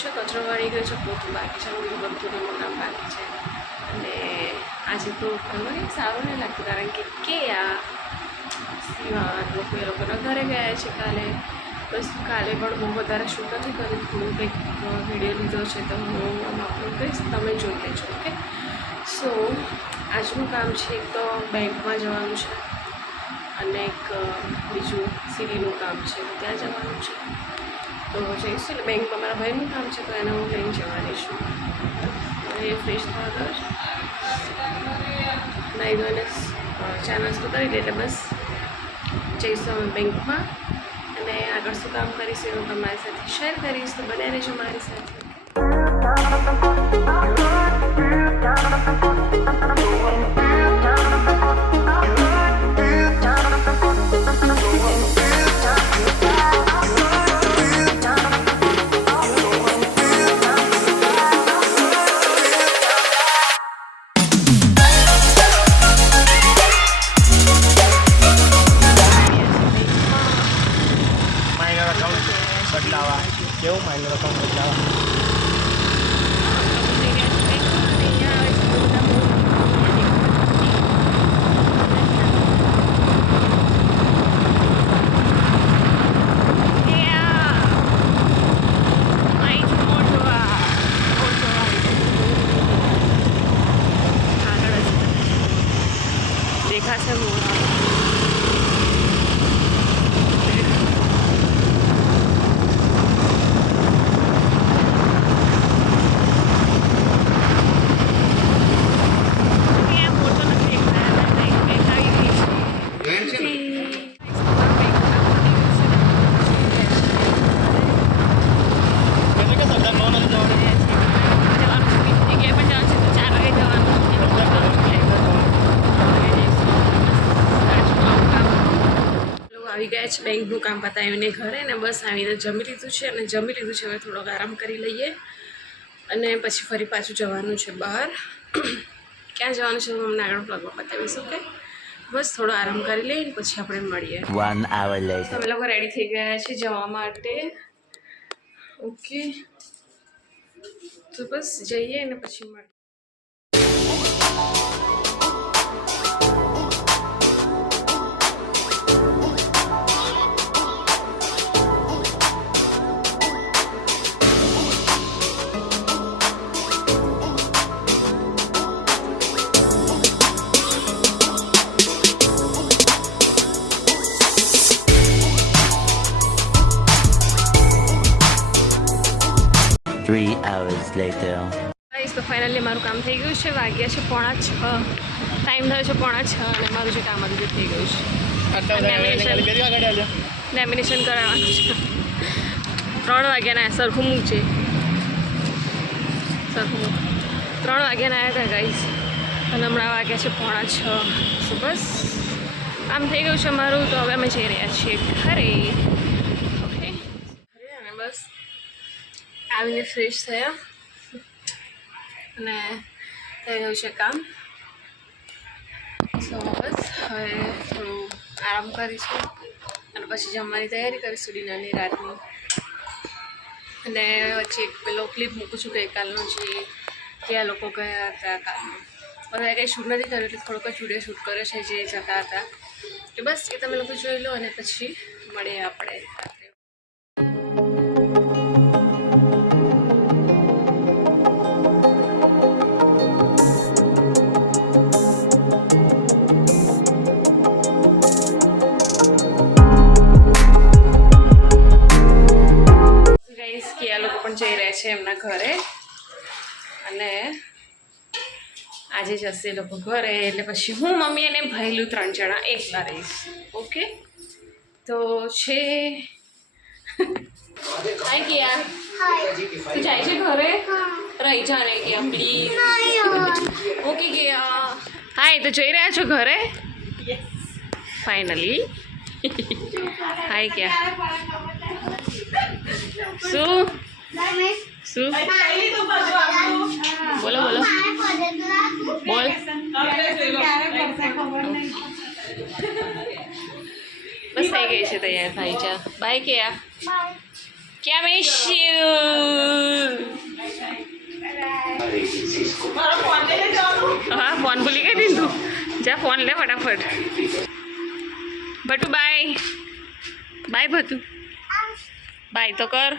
છે, કચરો વાળી ગયો છે, પોતું બાકી છે, બધું બધું કામ બાકી છે. અને આજે તો ઘણું સારું નહીં લાગતું, કારણ કે આ સિવાન લોકો એ લોકોના ઘરે ગયા છે કાલે. બસ કાલે પણ બહુ વધારે શૂટ નથી કર્યું, થોડું કંઈક વિડીયો લીધો છે તો હું આપણું કહીશ, તમે જોઈ લેજો. ઓકે, સો આજનું કામ છે એક તો બેંકમાં જવાનું છે અને એક બીજું સીડીનું કામ છે, ત્યાં જવાનું છે. તો જઈશું એટલે બેંકમાં મારા ભાઈનું કામ છે તો એને હું લઈને જવાની છું. એ ફ્રેશ થવા ગયો છે, નાઈ ધોઈને ચા નાસ્તો કરી દે એટલે બસ જઈશું અમે બેંકમાં. અને આગળ શું કામ કરીશું હું તમારી સાથે શેર કરીશ, તો બન્યા રહેજો મારી સાથે. કેવું માઇનર અકાઉન્ટ બદલાવા? દેખાશે મોટા આવી ગયા છે બેંકનું કામ પતાવીને ઘરે, ને બસ આવીને જમી લીધું છે. અને જમી લીધું છે, હવે થોડોક આરામ કરી લઈએ અને પછી ફરી પાછું જવાનું છે બહાર. ક્યાં જવાનું છે હું અમને આગળ બ્લોગમાં બતાવીશ. ઓકે, બસ થોડો આરામ કરી લઈએ પછી આપણે મળીએ. 1 hour later. અમે લોકો રેડી થઈ ગયા છે જવા માટે. ઓકે, તો બસ જઈએ અને પછી મળીએ. hours later. ગાઈસ, તો ફાઇનલી મારું કામ થઈ ગયું છે. વાગ્યા છે 5:30, ટાઈમ થયો છે 5:30 અને મારું જે કામ હતું થઈ ગયું છે. લેમિનેશન કરાવવાનું છે. 3 વાગ્યાના સરખું મૂક છે, સરખું મૂક. 3 વાગ્યાના આવ્યા હતા ગાઈસ અને હમણાં વાગ્યા છે 5:30. તો બસ કામ થઈ ગયું છે મારું. તો હવે અમે જઈ રહ્યા છીએ ઘરે. ઓકે, અને બસ આવીને ફ્રેશ થયા અને થઈ ગયું છે કામ. સો બસ હવે થોડું આરામ કરીશું અને પછી જમવાની તૈયારી કરીશું ડિનરની રાતની. અને વચ્ચે એક પેલો ક્લિપ મૂકું છું ગઈકાલનો, જે ત્યાં લોકો ગયા હતા કાલનો. હવે કંઈ શૂટ નથી કર્યું એટલે થોડોક જ વિડીયો શૂટ કર્યો છે જે જતા હતા. તો બસ એ તમે લોકો જોઈ લો અને પછી મળીએ આપણે. જઈ રહ્યા છે એમના ઘરે અને આજે જશે લોકો ઘરે એટલે પછી હું, મમ્મી અને ભાઈલું 3 જણા એકલા રહીશ. ઓકે, તો છે હાય કિયા, તું જાય છે ઘરે? રહી જાને કિયા પ્લીઝ. ઓકે કિયા, હાય. તો જઈ રહ્યા છો ઘરે ફાઇનલી? હાય કિયા, શું શું બોલો બોલો બોલ. બસ થઈ ગઈ છે તૈયાર થાય છે. બાય કિયા, ક્યાં મિસ યુ. ફોન લે ફટાફટ ભટુ બાય બાય ભટુ બાય તો કર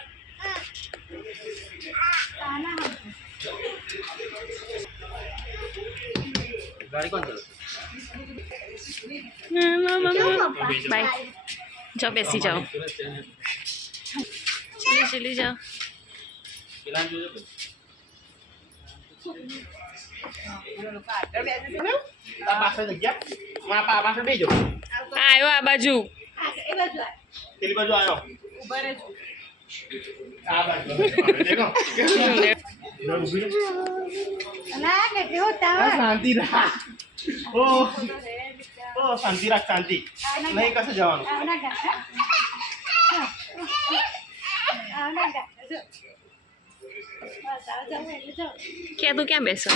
गाड़ी कौन चला બાય જાઓ બેસી જાઓ ચલી જાઓ पास जगह वहाँ पास में भेजो આવ્યો આ બાજુ तेरी बाजू आयो आ बाजू देखो शांति रहा ओ ओ शांति रख शांति नहीं कैसे जवान ક્યાં તું ક્યાં બેસો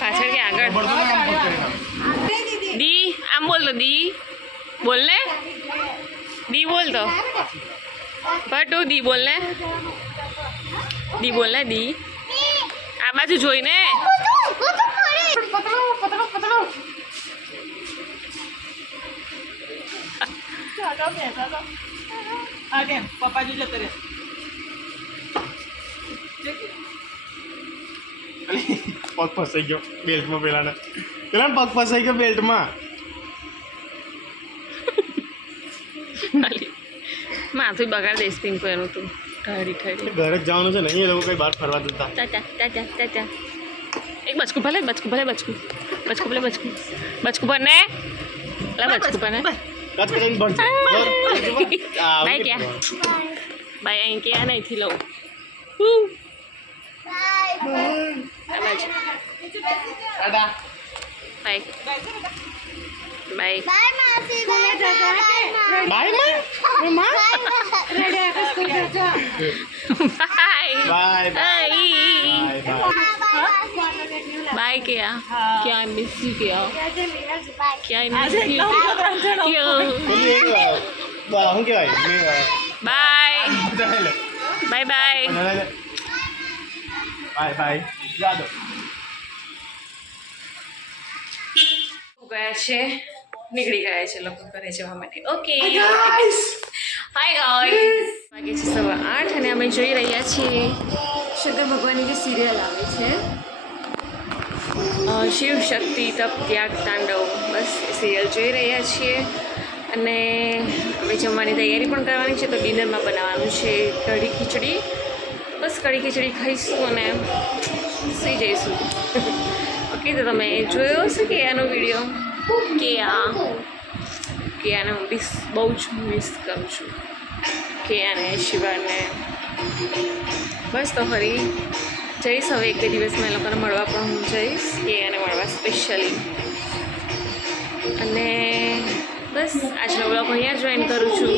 પાછળ કે આગળ દી આમ બોલ તો દી બોલ ને દી બોલ તો ભટુ દી બોલ ને દી આ બાજુ જોઈને પપ્પા જોજો કરે પગ ફસાઈ ગયો બેલ્ટમાં પેલાને પગ ફસાઈ ગયો બેલ્ટમાં માથું બગાડ દઈશ પિંકો એનું તું ઠરી ઠરી ઘરે જ જવાનું છે ને એ લોકો કઈ બહાર ફરવા જતા ચાચા ચાચા ચાચા એક બચકું ભલે બચકું ભલે બચકું ભર ને બચકું ભર ને કચ કરીને બંધ બાય ક્યાં બાય અહીં ક્યાં અહીંથી લઉં દાદા bye bye bye bye bye क्या क्या मिस यू क्या मिस यू શું કહેવાય bye bye bye bye bye જા દો ગયા છે નીકળી ગયા છે લોકો ઘરે જવા માટે ઓકે હાય ગાઈસ વાગે છે 8:15 અને અમે જોઈ રહ્યા છીએ શંકર ભગવાનની જે સિરિયલ આવે છે શિવ શક્તિ તપ ત્યાગ તાંડવ બસ એ સિરિયલ જોઈ રહ્યા છીએ અને હવે જમવાની તૈયારી પણ કરવાની છે તો ડિનરમાં બનાવવાનું છે કઢી ખીચડી બસ કઢી ખીચડી ખાઈશું અને સુઈ જઈશું ઓકે તો તમે જોયો હશે કે આનો વિડીયો કે આને હું બહુ જ મિસ કરું છું કે આને શિવાને બસ તો ફરી જઈશ હવે એક બે દિવસમાં એ લોકોને મળવા પણ હું જઈશ કે આને મળવા સ્પેશિયલી અને બસ આજનો બ્લોગ અહીંયા જોઈન કરું છું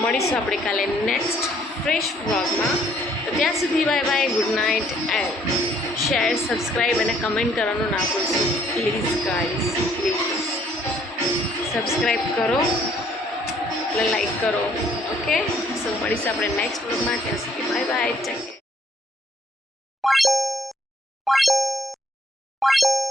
મળીશું આપણે કાલે નેક્સ્ટ ફ્રેશ બ્લોગમાં તો ત્યાં સુધી bye bye good night and share subscribe અને કમેન્ટ કરવાનું ના ભૂલશો પ્લીઝ ગાઈઝ પ્લીઝ સબસ્ક્રાઈબ કરો એટલે લાઈક કરો ઓકે સો મળીશું આપણે નેક્સ્ટ બ્લોગમાં ત્યાં સુધી બાય બાય ટેક કેર